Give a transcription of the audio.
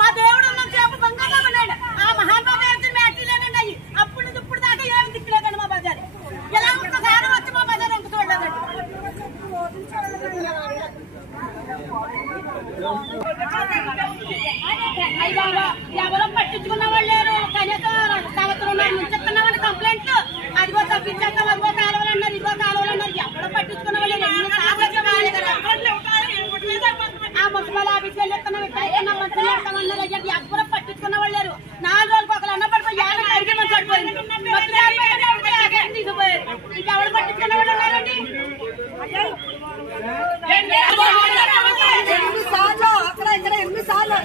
మా దేవుడు చేప బంగాళా ఉన్నాడు. ఆ మహాబాబు మ్యాట్రీలేనండి అయ్యి. అప్పుడు నుంచి ఇప్పుడు దాకా ఏమి దిక్కులేదండి మా బజార్. ఇలా ఒక్కసారి వచ్చి మా బజార్ ఇంక చూడలేదండి. అయ్యి బాబా ఎవరో పట్టించుకున్న వాళ్ళు లేరు. కనీసం సంవత్సరం ముంచెత్తున్నామని కంప్లైంట్లు. అదిగో తప్పించేస్తాం, అదిగో కాలువలు అన్నారు, ఇదిగో కాలువలు అన్నారు. ఎవరో పట్టించుకున్న వాళ్ళు ఆ మున్సిపల్ ఆఫీస్ వెళ్ళి ఇస్తున్నాం, ఇట్లా మంత్రులు వేస్తామన్నారు. ఎవరో పట్టించుకున్న వాళ్ళు లేరు. 4 రోజులకు ఒకరు అన్న పడిపోయి అడిగి మంచి పడిపోయింది. తీసుకుపోయారు. ఇంకెవరు పట్టించుకున్న వాళ్ళు ఉన్నారండి? ఎన్నిసార్లు